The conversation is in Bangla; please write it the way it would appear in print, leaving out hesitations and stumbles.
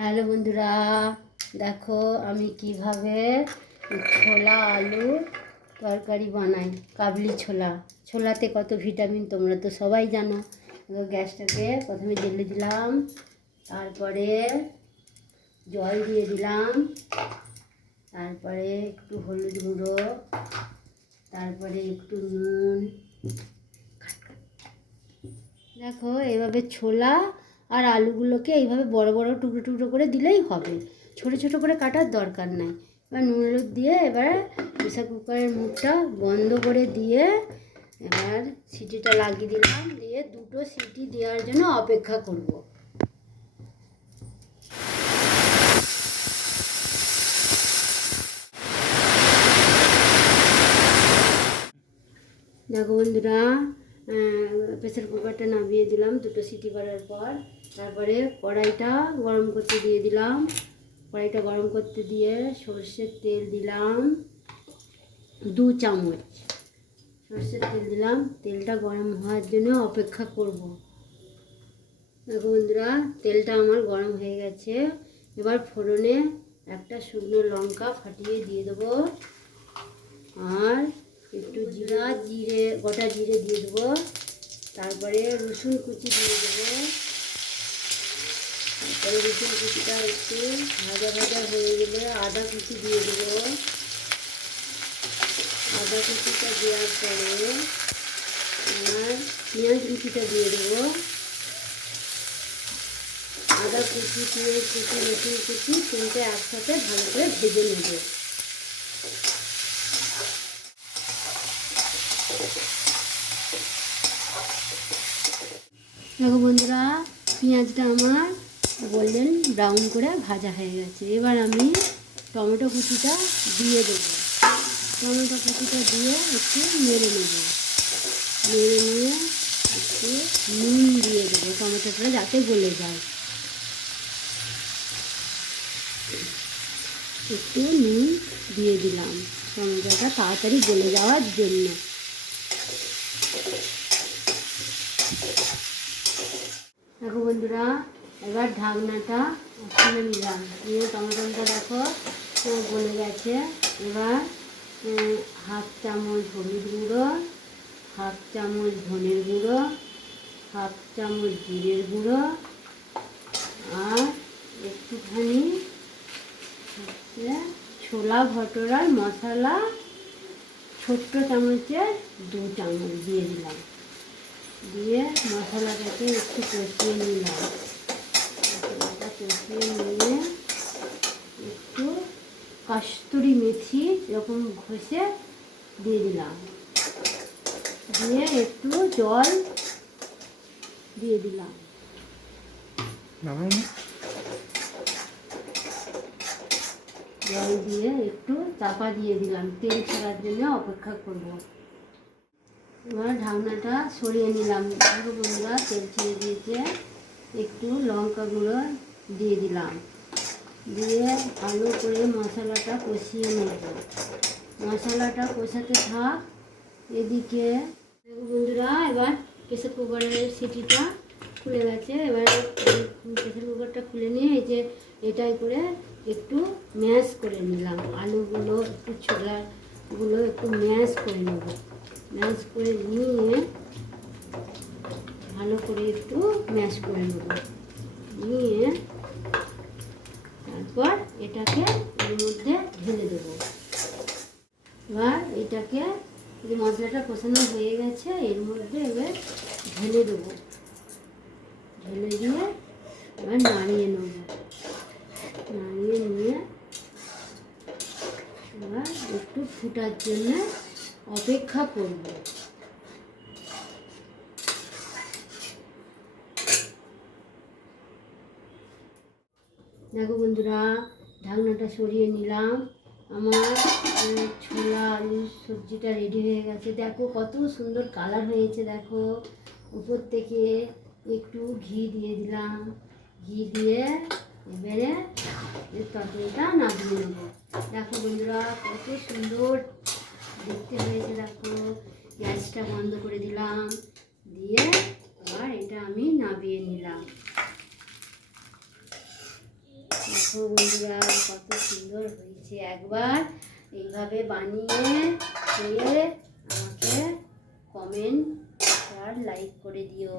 হ্যালো বন্ধুরা, দেখো আমি কিভাবে ছোলা আলু তরকারি বানাই। কাবলি ছোলা, ছোলাতে কত ভিটামিন তোমরা তো সবাই জানো। গ্যাসটাকে প্রথমে জ্বেলে দিলাম, তারপরে জল দিয়ে দিলাম, তারপরে একটু হলুদ গুঁড়ো, তারপরে একটু নুন। দেখো এইভাবে ছোলা আর আলুগুলোকে এইভাবে বড় বড় টুকরো টুকরো করে দিলেই হবে, ছোট ছোট করে কাটার দরকার নাই। এবার নুন হলুদ দিয়ে এবার প্রেসার কুকারের মুখটা বন্ধ করে দিয়ে এবার সিটিটা লাগিয়ে দিলাম, দিয়ে দুটো সিটি দেওয়ার জন্য অপেক্ষা করব। দেখো বন্ধুরা, প্রেসার কুকারটা নামিয়ে দিলাম দুটো সিটি করার পর। তারপরে কড়াইটা গরম করতে দিয়ে দিলাম, কড়াইটা গরম করতে দিয়ে সর্ষের তেল দিলাম 2 চামচ। সর্ষের তেল দিলাম, তেলটা গরম হওয়ার জন্য অপেক্ষা করব। দেখো বন্ধুরা, তেলটা আমার গরম হয়ে গেছে। এবার ফোড়নে একটা শুকনো লঙ্কা ফাটিয়ে দিয়ে দেবো, আর একটু গোটা জিরে দিয়ে দেবো, তারপরে রসুন কুচি দিয়ে দেবো। তারপরে রসুন কুচিটা একটু ভাজা ভাজা হয়ে গেলে আদা কুচি দিয়ে দেবো। আদা কুচিটা দেওয়ার পরে আর পেঁয়াজ কুচিটা দিয়ে দেবো। আদা কুচি, পেঁয়াজ কুচি, রসুন কুচি তিনটে একসাথে ভালো করে ভেজে নেব। দেখো বন্ধুরা, পেঁয়াজটা আমার গোল্ডেন ব্রাউন করে ভাজা হয়ে গেছে। এবার আমি টমেটো কুচিটা দিয়ে দেবো। টমেটো কুচিটা দিয়ে একটু নেড়ে নেব, নেড়ে নিয়ে একটু নুন দিয়ে দেবো টমেটোটা যাতে গলে যায়। একটু নুন দিয়ে দিলাম টমেটোটা তাড়াতাড়ি গলে যাওয়ার জন্য। দেখো বন্ধুরা, এবার ঢাকনাটা খুলে নিলাম, নিয়ে টমেটোটা দেখো গলে গেছে। এবার 1/2 চামচ হলুদ গুঁড়ো, 1/2 চামচ ধনের গুঁড়ো, 1/2 চামচ জিরের গুঁড়ো, আর একটুখানি ছোলা ভটোরার মশলা ছোট্ট চামচের 2 চামচ দিয়ে দিলাম। দিয়ে মশলাটাকে একটু কষিয়ে নিলাম। মশলাটা কষিয়ে নিয়ে একটু কস্তুরি মেথি এরকম ঘষে দিয়ে দিলাম, দিয়ে একটু জল দিয়ে দিলাম। জল দিয়ে একটু চাপা দিয়ে দিলাম, তেল ছাড়ার জন্য অপেক্ষা করব। এবার ঢাকনাটা সরিয়ে নিলাম। দেখো বন্ধুরা, তেল ছেড়ে দিয়েছে। একটু লঙ্কা গুঁড়ো দিয়ে দিলাম, দিয়ে ভালো করে মশলাটা কষিয়ে নেব। মশলাটা কষাতে থাক। এদিকে দেখো বন্ধুরা, এবার প্রেসার কুকারের সিটিটা খুলে গেছে। এবার প্রেসার কুকারটা খুলে নিয়ে এই যে এটাই করে একটু ম্যাশ করে নিলাম। আলুগুলো একটু ছোলাগুলো একটু ম্যাশ করে নেব। ম্যাশ করে নিয়ে ভালো করে একটু ম্যাশ করে নেব, নিয়ে তারপর এটাকে এর মধ্যে ঢেলে দেবো। এবার এটাকে যে মশলাটা কষানো হয়ে গেছে এর মধ্যে এবার ঢেলে দেবো। ঢেলে দিয়ে এবার নাড়িয়ে নেব। নাড়িয়ে নিয়ে এবার একটু ফুটার জন্য অপেক্ষা করব। দেখো বন্ধুরা, ঢাকনাটা সরিয়ে নিলাম। আমার ছোলা আলু সবজিটা রেডি হয়ে গেছে। দেখো কত সুন্দর কালার হয়েছে। দেখো উপর থেকে একটু ঘি দিয়ে দিলাম, ঘি দিয়ে এবারে তরকারিটা নামিয়ে নেব। দেখো বন্ধুরা, কত সুন্দর দেখতে হয়েছে। দেখো গ্যাসটা বন্ধ করে দিলাম, দিয়ে এবার এটা আমি নামিয়ে নিলাম। দেখো বন্ধুরা কত সুন্দর হয়েছে। একবার এইভাবে বানিয়ে খেয়ে আমাকে কমেন্ট আর লাইক করে দিও।